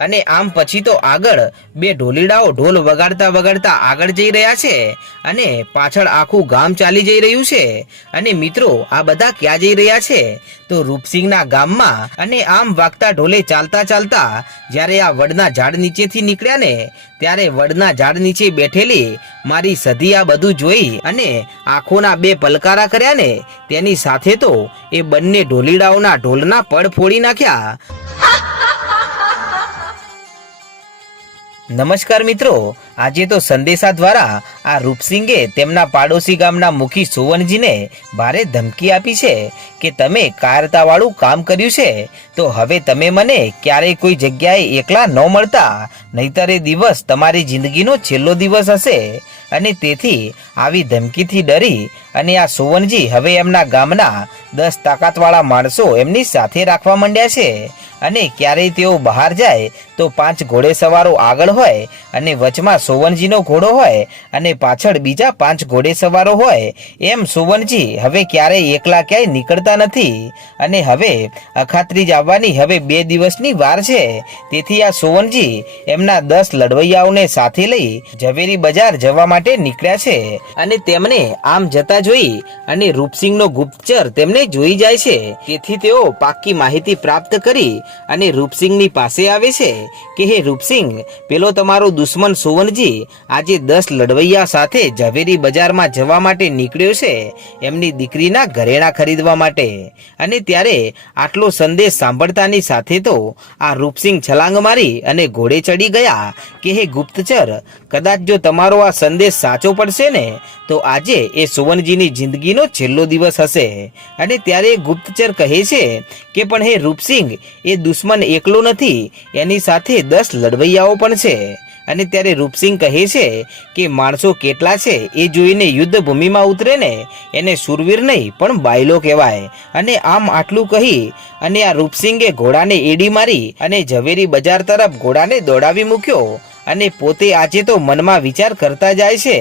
અને આમ પછી તો આગળ બે ઢોલીડાઓ ઢોલ વગાડતા વગાડતા આગળ જઈ રહ્યા છે અને પાછળ આખું ગામ ચાલી જઈ રહ્યું છે. અને મિત્રો, આ બધા ક્યાં જઈ રહ્યા છે? તો રૂપસિંહના ગામમાં અને આમ વાગતા ઢોલે ચાલતા ચાલતા જ્યારે આ વડના ઝાડ નીચેથી નીકળ્યા ને, ત્યારે વડના ઝાડ નીચે બેઠેલી મારી સધી આ બધું જોઈ અને આંખોના બે પલકારા કર્યા ને, તેની સાથે તો એ બંને ઢોલીડાઓના ઢોલના પડ ફોડી નાખ્યા. નમસ્કાર મિત્રો આજે તો સંદેશા દ્વારા આ રૂપસિંગે તેમના પાડોશી ગામના મુખી સુવનજીને ભારે ધમકી આપી છે કે તમે કાયરતાવાળું કામ કર્યું છે. તો હવે તમે મને ક્યારેય કોઈ જગ્યાએ એકલા ન મળતા. નહીતર એ દિવસ તમારી જિંદગીનો છેલ્લો દિવસ હશે. અને તેથી આવી ધમકીથી ડરી અને આ સુવનજી હવે એમના ગામના દસ તાકાતવાળા માણસો એમની સાથે રાખવા માંડ્યા છે. અને ક્યારેય તેઓ બહાર જાય તો પાંચ ઘોડે સવારો આગળ હોય અને વચમાં સોવનજીનો ઘોડો હોય અને પાછળ બીજા પાંચ ઘોડે સવારો હોય, એમ સોવનજી હવે ક્યારેય એકલા ક્યાંય નીકળતા નથી. અને હવે અખાત્રીજ આવવાની હવે બે દિવસની વાર છે. તેથી આ સોવનજી એમના દસ લડવૈયાઓને સાથે લઈ ઝવેરી બજાર જવા માટે નીકળ્યા છે. અને તેમને આમ જતા જોઈ અને રૂપસિંહનો ગુપ્તચર તેમને જોઈ જાય છે. તેથી તેઓ પાક્કી માહિતી પ્રાપ્ત કરી અને રૂપસિંહની પાસે આવે છે કે, હે રૂપસિંહ, પેલો તમારો દુશ્મન સુવનજી આજે દસ લડવૈયા સાથે ઝવેરી બજારમાં જવા માટે નીકળ્યો છે. એમની દીકરીના ઘરેણા ખરીદવા માટે. અને ત્યારે આટલો સંદેશ સાંભળતાની સાથે તો આ રૂપસિંહ છલાંગ મારી અને ઘોડે ચડી ગયા કે હે ગુપ્તચર, કદાચ જો તમારો આ સંદેશ સાચો પડશે ને, તો આજે એ સુવનજીની જિંદગીનો છેલ્લો દિવસ હશે. અને ત્યારે ગુપ્તચર કહે છે કે, પણ હે રૂપસિંહ, એ દુશ્મન એકલો નથી, એની સાથે દસ લડવૈયાઓ પણ છે. અને ત્યારે રૂપસિંહ કહે છે કે માણસો કેટલા છે એ જોઈને યુદ્ધ ભૂમિમાં ઉતરે ને એને સુરવીર નહીં, પણ બાયલો કહેવાય. અને આમ આટલું કહી અને આ રૂપસિંગે ઘોડાને એડી મારી અને ઝવેરી બજાર તરફ ઘોડાને દોડાવી મૂક્યો. અને પોતે આજે તો મનમાં વિચાર કરતા જાય છે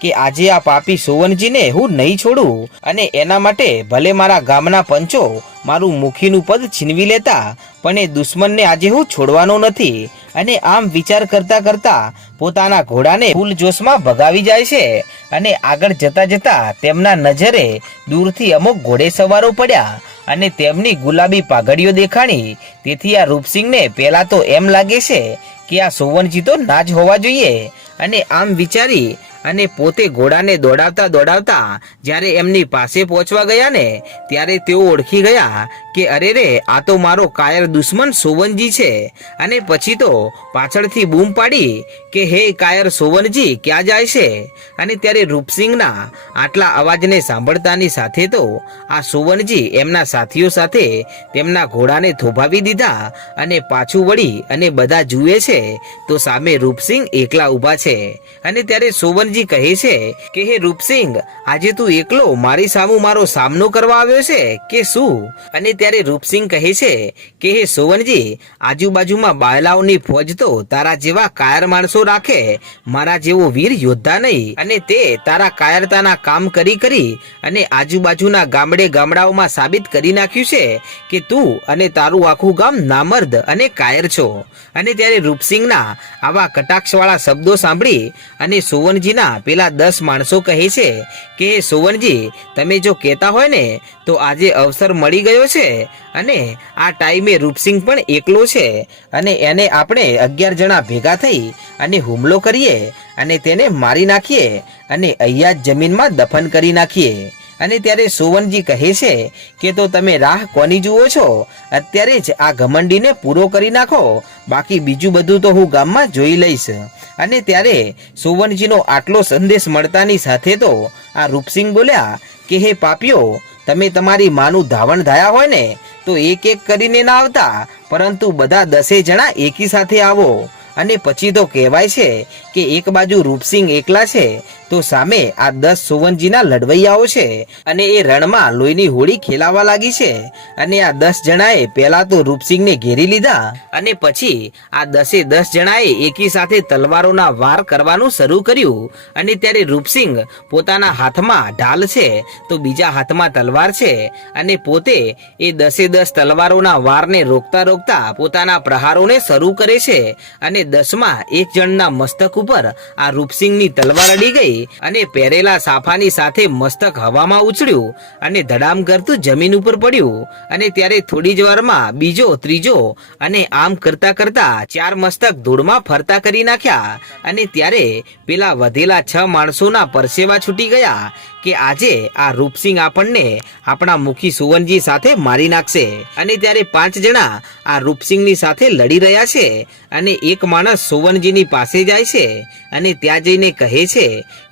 કે આજે આ પાપી સુવનજીને હું નહીં છોડું અને એના માટે ભલે મારા ગામના પંચો મારું મુખીનું પદ છીનવી લેતા, પણ એ દુશ્મનને આજે હું છોડવાનો નથી. અને આમ વિચાર કરતા કરતા પોતાના ઘોડાને ફૂલ જોશમાં ભગાવી જાય છે. અને આગળ જતા જતા તેમના નજરે દૂરથી અમુક ઘોડે સવારો પડ્યા અને તેમની ગુલાબી પાઘડીઓ દેખાણી. તેથી આ રૂપસિંહને પહેલાં તો એમ લાગે છે કે આ સુવર્ણજી તો ના જ હોવા જોઈએ. અને આમ વિચારી અને પોતે ઘોડાને દોડાવતા દોડાવતા જ્યારે એમની પાસે પહોંચવા ગયા ને, ત્યારે તેઓ ઓળખી ગયા કે, અરે રે, આ તો મારો કાયર દુશ્મન સોવનજી છે. અને પછી તો પાછળથી બૂમ પાડી કે હે કાયર સોવનજી, ક્યાં જાય છે? અને ત્યારે રૂપસિંહના આટલા અવાજને સાંભળતાની સાથે તો આ સોવનજી એમના સાથીઓ સાથે તેમના ઘોડાને થોભાવી દીધા અને પાછું વળી અને બધા જુએ છે, તો સામે રૂપસિંહ એકલા ઊભા છે. અને ત્યારે સોવનજી કહે છે કે, હે રૂપસિંહ, આજે તું એકલો મારી સામું મારો સામનો કરવા આવ્યો છે કે શું? અને ત્યારે રૂપસિંહ કહે છે કે, હે સોવનજી, આજુબાજુમાં બાયલાઓની ફોજ તો તારા જેવા કાયર માણસો રાખે, મારા જેવો વીર યોદ્ધા નહીં. અને તે તારા કાયરતાના કામ કરી કરી અને આજુબાજુના ગામડે ગામડાઓમાં સાબિત કરી નાખ્યું છે કે તું અને તારું આખું ગામ નામર્દ અને કાયર છો. અને ત્યારે રૂપસિંહના આવા કટાક્ષવાળા શબ્દો સાંભળી અને સુવનજીના પેલા દસ માણસો કહે છે કે, "હે સુવનજી તમે જો કહેતા હોય ને તો આજે અવસર મળી ગયો છે અને આ ટાઈમે રૂપસિંહ પણ એકલો છે અને એને આપણે અગિયાર જણા ભેગા થઈ અને હુમલો કરીએ અને તેને મારી નાખીએ અને અહીંયા જમીનમાં દફન કરી નાખીએ. અને ત્યારે સોવનજી કહે છે કે, તો તમે રાહ કોની જુઓ છો? અત્યારે જ આ ઘમંડીને પૂરો કરી નાખો. બાકી બીજું બધું તો હું ગામમાં જોઈ લઈશ. અને ત્યારે સોવનજીનો આટલો સંદેશ મળતાની સાથે તો આ રૂપસિંહ બોલ્યા કે, હે પાપીઓ તમે તમારી માનું ધાવણ ધાયા હોય ને, તો એક એક કરીને ના આવતા, પરંતુ બધા દસે જણા એકી સાથે આવો. અને પછી તો કહેવાય છે કે એક બાજુ રૂપસિંહ એકલા છે તો સામે આ દસ સુવનજીના લડવૈયાઓ છે અને એ રણમાં લોહીની હોળી ખેલાવા લાગી છે. અને આ દસ જણાએ પહેલા તો રૂપસિંહને ઘેરી લીધા અને પછી આ દસે દસ જણાએ એકી સાથે તલવારોના વાર કરવાનું શરૂ કર્યું. અને ત્યારે રૂપસિંહ પોતાના હાથમાં ઢાલ છે તો બીજા હાથમાં તલવાર છે. અને પોતે એ દસે દસ તલવારોના વારને રોકતા રોકતા પોતાના પ્રહારોને શરૂ કરે છે. અને દસમાં એક જણના મસ્તક ઉપર આ રૂપસિંહની તલવાર અડી ગઈ. અને પહેરેલા સાફાની સાથે મસ્તક હવામાં ઉછળ્યું અને ધડામ કરતું જમીન ઉપર પડ્યું. અને ત્યારે થોડી જ વારમાં બીજો, ત્રીજો અને આમ કરતા કરતા ચાર મસ્તક ધૂળમાં ફરતા કરી નાખ્યા. અને ત્યારે પેલા વધેલા છ માણસોના પરસેવા છૂટી ગયા. કે આજે આ રૂપસિંહ આપણને આપણા મુખી સુવનજી સાથે મારી નાખશે. અને ત્યારે પાંચ જણા આ રૂપસિંહની સાથે લડી રહ્યા છે અને એક માણસ સુવનજીની પાસે જાય છે અને ત્યાં જઈને કહે છે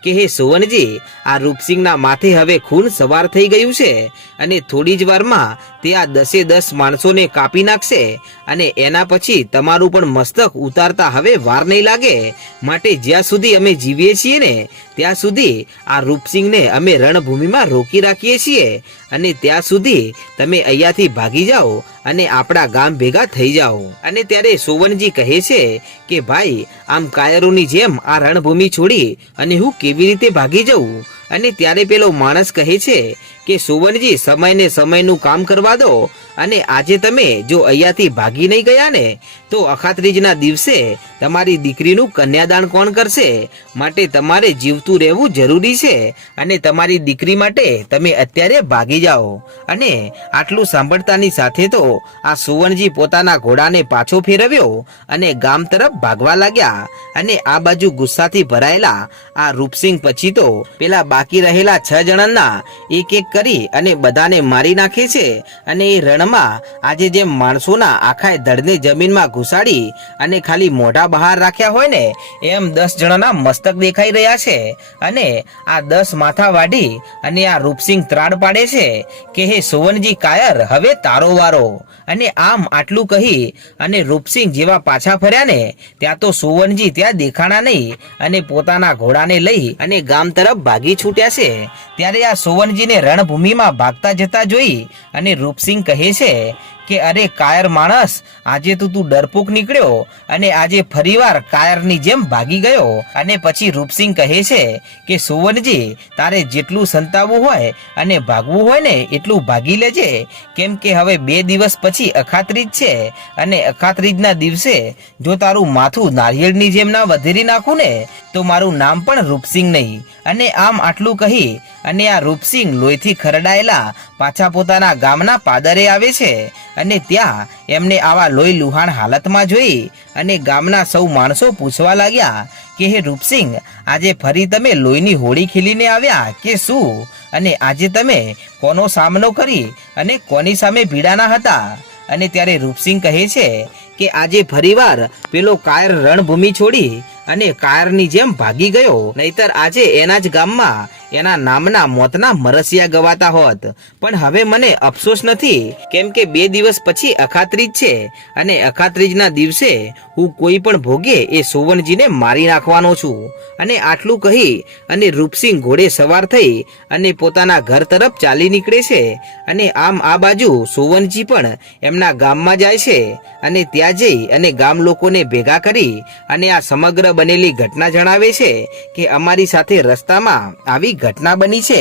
કે, હે સુવનજી, આ રૂપસિંહના માથે હવે ખૂન સવાર થઈ ગયું છે અને થોડી જ વારમાં તે આ દસે દસ માણસોને કાપી નાખશે અને એના પછી તમારું પણ મસ્તક ઉતારતા હવે વાર નહીં લાગે. માટે જ્યાં સુધી અમે જીવીએ છીએ ને ત્યાં સુધી આ રૂપસિંહને અમે રણભૂમિમાં રોકી રાખીએ છીએ અને ત્યાં સુધી તમે અહીંયાથી ભાગી જાઓ અને આપણા ગામ ભેગા થઈ જાઓ. અને ત્યારે સોવનજી કહે છે કે, ભાઈ, આમ કાયરોની જેમ આ રણભૂમિ છોડી અને હું કેવી રીતે ભાગી જઉં? અને ત્યારે પેલો માણસ કહે છે કે સુવનજી સમયને સમયનું કામ કરવા દો અને આજે તમે જો અહીંયાથી ભાગી નહીં ગયા ને તો અખાત્રીજના દિવસે તમારી દીકરીનું કન્યાદાન કોણ કરશે? માટે તમારે જીવતું રહેવું જરૂરી છે અને તમારી દીકરી માટે તમે અત્યારે ભાગી જાઓ. અને આટલું સાંભળતાની સાથે તો આ સુવર્ણજી પોતાના ઘોડાને પાછો ફેરવ્યો અને ગામ તરફ ભાગવા લાગ્યા અને આ બાજુ ગુસ્સાથી ભરાયેલા આ રૂપસિંહ પછી તો પેલા બાકી રહેલા છ જણાના એક એક કરી અને બધાને મારી નાખે છે. અને એ રણમાં આજે જેમ માણસોના આખા ધડને જમીનમાં ઘુસાડી અને ખાલી મોઢા બહાર રાખ્યા હોય ને, એમ દસ જણાના મસ્તક દેખાઈ રહ્યા છે. અને આ દસ માથા વાઢી અને આ રૂપસિંહ ત્રાડ પાડે છે કે, હે સુવનજી કાયર, હવે તારો વારો. અને આમ આટલું કહી અને રૂપસિંહ જેવા પાછા ફર્યા ને, ત્યાં તો સુવનજી ત્યાં દેખાણા નહીં અને પોતાના ઘોડાને લઈ અને ગામ તરફ ભાગી છૂટ્યા છે. ત્યારે આ સુવનજીને રણભૂમિમાં ભાગતા જતા જોઈ અને રૂપસિંહ કહે છે કે, અરે કાયર માણસ, આજે તો તું ડરપોક નીકળ્યો અને આજે ફરીવાર કાયરની જેમ ભાગી ગયો. અને પછી રૂપસિંહ કહે છે કે સુવનજી તારે જેટલું સંતાવવું હોય અને ભાગવું હોય ને એટલું ભાગી લેજે. કેમ કે હવે બે દિવસ પછી અખાત્રીજ છે અને અખાત્રીજના દિવસે જો તારું માથું નારિયેળની જેમ ના વધેરી નાખું ને, તો મારું નામ પણ રૂપસિંહ નહીં. અને આમ આટલું કહી અને આ રૂપસિંહ લોહીથી ખરડાયેલા પાછા પોતાના ગામના પાદરે આવે છે અને ત્યાં એમને આવા લોહી લુહાણ હાલતમાં જોઈ અને ગામના સૌ માણસો પૂછવા લાગ્યા કે, હે રૂપસિંહ, આજે ફરી તમે લોહીની હોળી ખીલીને આવ્યા કે શું? અને આજે તમે કોનો સામનો કરી અને કોની સામે ભીડાના હતા? અને ત્યારે રૂપસિંહ કહે છે કે, આજે ફરીવાર પેલો કાયર રણભૂમિ છોડી અને કાયરની જેમ ભાગી ગયો. નહીતર આજે એના જ ગામમાં એના નામના મોતના મરસિયા ગવાતા હોત. પણ હવે મને અફસોસ નથી, કેમ કે બે દિવસ પછી અખાત્રીજ છે અને અખાત્રીજના દિવસે હું કોઈ પણ ભોગે એ સુવનજીને મારી નાખવાનો છું. અને આટલું કહી અને રૂપસિંહ ઘોડે સવાર થઈ અને પોતાના ઘર તરફ ચાલી નીકળે છે અને આમ આ બાજુ સુવનજી પણ એમના ગામમાં જાય છે અને ત્યાં જઈ અને ગામ લોકોને ભેગા કરી અને આ સમગ્ર બનેલી ઘટના જણાવે છે કે અમારી સાથે રસ્તામાં આવી ઘટના બની છે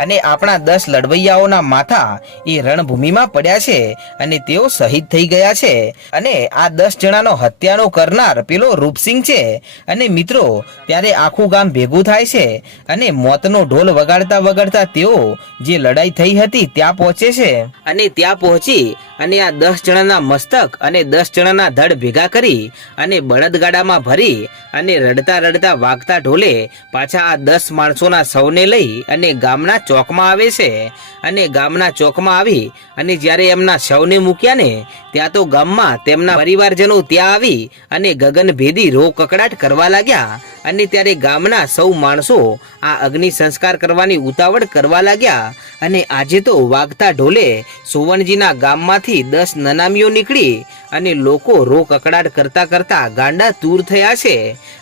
અને આપણા દસ લડવૈયાઓના માથા એ રણભૂમિમાં પડ્યા છે અને તેઓ શહીદ થઈ ગયા છે. અને આ દસ જણાનો હત્યાનો કરનાર પેલો રૂપસિંહ છે. અને મિત્રો, ત્યારે આખું ગામ ભેગું થાય છે અને મોતનો ઢોલ વગાડતા વગાડતા તેઓ જે લડાઈ થઈ હતી ત્યાં પહોંચે છે. અને ત્યાં પહોંચી અને આ દસ જણાના મસ્તક અને દસ જણાના ધડ ભેગા કરી અને બળદગાડામાં ભરી અને રડતા રડતા વાગતા ઢોલે પાછા આ દસ માણસોના સૌને લઈ અને ગામના ચોકમાં આવે છે અને ગામના ચોકમાં આવી અને જ્યારે એમના શવને મૂક્યા ને, ત્યાં તો ગામમાં તેમના પરિવારજનો ત્યાં આવી અને ગગનભેદી રો કકડાટ કરવા લાગ્યા અને ત્યારે ગામના સૌ માણસો આ અગ્નિ સંસ્કાર કરવાની ઉતાવળ કરવા લાગ્યા અને આજે તો વાગતા ઢોલે સુવર્ણજીના ગામમાંથી દસ નનામીઓ નીકળી અને લોકો રો કકડાટ કરતા કરતા ગાંડા તૂર થયા છે.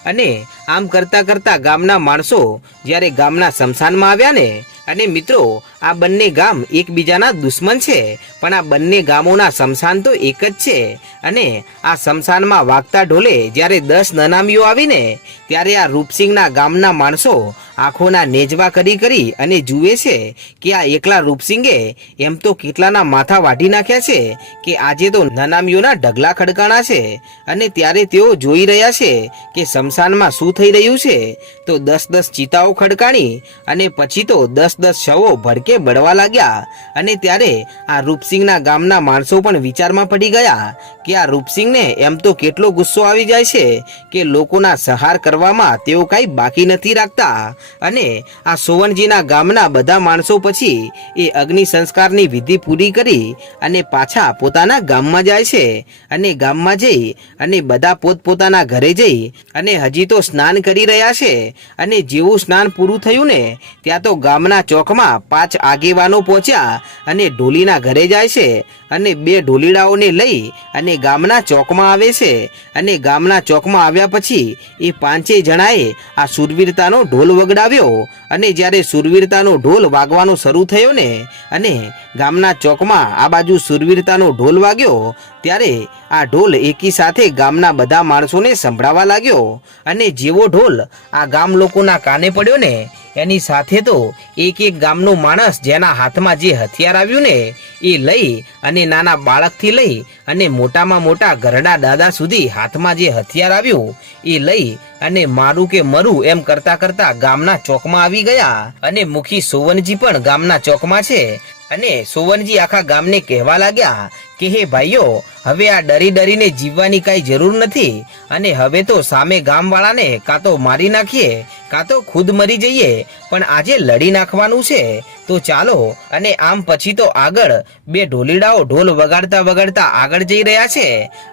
અને આમ કરતા કરતા ગામના માણસો જ્યારે ગામના શમશાનમાં આવ્યા ને અને મિત્રો, આ બંને ગામ એકબીજાના દુશ્મન છે, પણ આ બંને ગામોના શમશાન તો એક જ છે. અને આ શમશાનમાં વાગતા ઢોલે જ્યારે દસ નનામીઓ આવીને, ત્યારે આ રૂપસિંહના ગામના માણસો આંખોના નેજવા કરી કરી અને જુએ છે કે આ એકલા રૂપસિંગે એમ તો કેટલાના માથા વાઢી નાખ્યા છે કે આજે તો નનામીઓના ઢગલા ખડકાણા છે. અને ત્યારે તેઓ જોઈ રહ્યા છે કે શમશાનમાં શું થઈ રહ્યું છે. તો દસ દસ ચિતાઓ ખડકાણી અને પછી તો દસ દસ શવો ભડકે બળવા લાગ્યા. અને ત્યારે આ રૂપસિંહના ગામના માણસો પણ વિચારમાં પડી ગયા કે આ રૂપસિંહને એમ તો કેટલો ગુસ્સો આવી જાય છે કે લોકોના સહાર કરવામાં તેઓ કાંઈ બાકી નથી રાખતા. અને આ સોવનજીના ગામના બધા માણસો પછી એ અગ્નિ સંસ્કારની વિધિ પૂરી કરી અને પાછા પોતાના ગામમાં જાય છે. અને ગામમાં જઈ અને બધા પોતપોતાના ઘરે જઈ અને હજી તો સ્નાન કરી રહ્યા છે. અને જેવું સ્નાન પૂરું થયું ને, ત્યાં તો ગામના ચોકમાં પાંચ આગેવાનો પહોંચ્યા અને ઢોલીના ઘરે જાય છે. અને બે ઢોલીડાઓને લઈ અને ગામના ચોકમાં આવે છે અને ગામના ચોકમાં આવ્યા પછી એ પાંચેય જણાએ આ સુરવીરતાનો ઢોલ વગડાવ્યો અને જ્યારે સુરવીરતાનો ઢોલ વાગવાનો શરૂ થયો ને, અને ગામના ચોકમાં આ બાજુ સુરવીરતાનો ઢોલ વાગ્યો, ત્યારે આ ઢોલ એકી સાથે ગામના બધા માણસોને સંભળાવા લાગ્યો. અને જેવો ઢોલ આ ગામ લોકોના કાને પડ્યો ને, એની સાથે તો એક એક ગામનો માણસ જેના હાથમાં જે હથિયાર આવ્યું ને, એ લઈ અને નાના બાળકથી લઈ અને મોટામાં મોટા ઘરડા દાદા સુધી હાથમાં જે હથિયાર આવ્યું, એ લઈ અને મારું કે મરું એમ કરતા કરતા ગામના ચોકમાં આવી ગયા. અને મુખી સોવનજી પણ ગામના ચોકમાં છે. અને સોવનજી આખા ગામને કહેવા લાગ્યા કે, હે ભાઈઓ, હવે આ ડરી ડરીને જીવવાની કાંઈ જરૂર નથી. અને હવે તો સામે ગામવાળાને કાં તો મારી નાખીએ, કાં તો ખુદ મરી જઈએ. પણ આજે લડી નાખવાનું છે. તો ચાલો અને આમ પછી તો આગળ બે ઢોલીડાઓ ઢોલ વગાડતા વગાડતા આગળ જઈ રહ્યા છે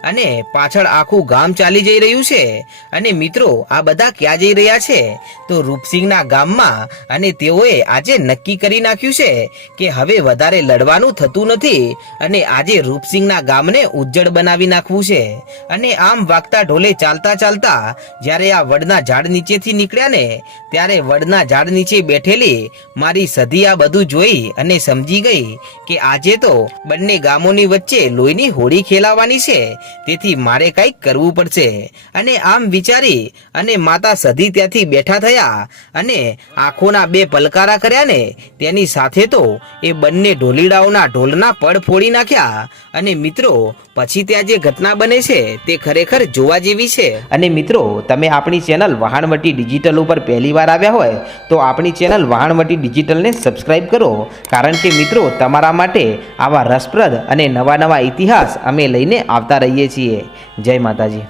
અને પાછળ આખું ગામ ચાલી જઈ રહ્યું છે અને મિત્રો આ બધા ક્યાં જઈ રહ્યા છે? તો રૂપસિંહના ગામમાં અને તેઓએ આજે નક્કી કરી નાખ્યું છે કે હવે વધારે લડવાનું થતું નથી અને આજે રૂપસિંહના ગામને ઉજ્જડ બનાવી નાખવું છે. અને આમ વાગતા ઢોલે ચાલતા ચાલતા જ્યારે આ વડના ઝાડ નીચેથી નીકળ્યા ને, ત્યારે વડના ઝાડ નીચે બેઠેલી મારી સધી આ બધું જોઈ અને સમજી ગઈ કે આજે તો બંને ગામોની વચ્ચે લોહીની હોળી ખેલાવાની છે. તેથી મારે કંઈક કરવું પડશે. અને આમ વિચારી અને માતા સધી ત્યાંથી બેઠા થયા અને આંખોના બે પલકારા કર્યા ને, તેની સાથે તો એ બંને ઢોલીડાઓના ઢોલના પડ ફોડી નાખ્યા. અને મિત્રો, પછી ત્યાં જે ઘટના બને છે તે ખરેખર જોવા જેવી છે. અને મિત્રો, તમે આપણી ચેનલ વહાણવટી ડિજિટલ ઉપર પહેલી વાર આવ્યા હોય, તો આપણી ચેનલ વહાણવટી ડિજિટલને સબસ્ક્રાઇબ કરો, કારણ કે મિત્રો તમારા માટે આવા રસપ્રદ અને નવા નવા ઇતિહાસ અમે લઈને આવતા રહીએ છીએ. જય માતાજી.